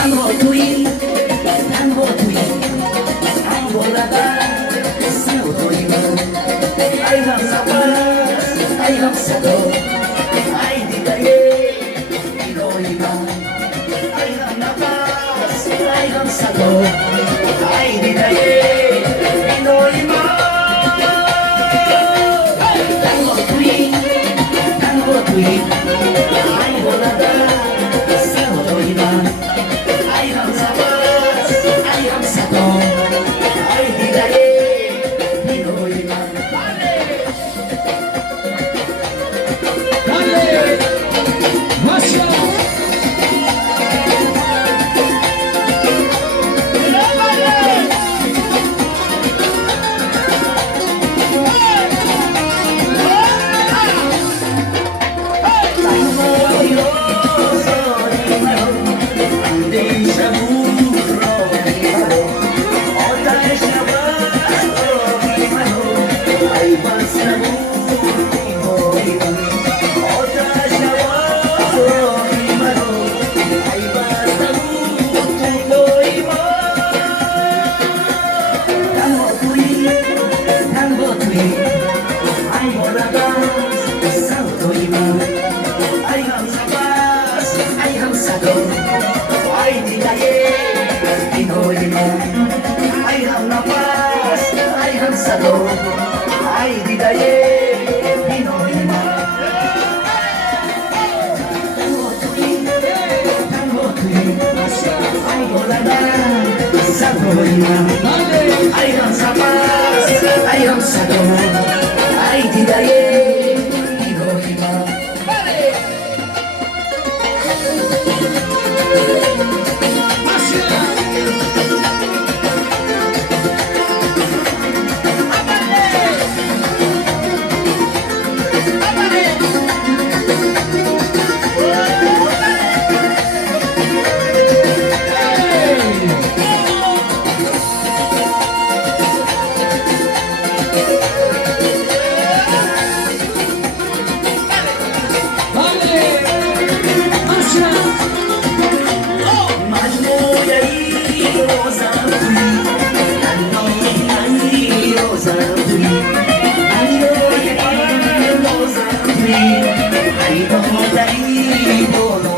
tuing tango tuing anggolada sao tuing ai làm sapas ai làm sado ai di daye iloima ai làm napas ai làm sado ai di daye iloima tango tuing anggolada sao tuing ayam sapas, ayam sado, ay di daye, Pinoy man. Dale, Masya. Ay di daye Pinoy man. Tango tuing ay golada sa Pinoy man. Ay ang sapas ay ang sado ay di daye Pinoy man. Ay, como dai, bono,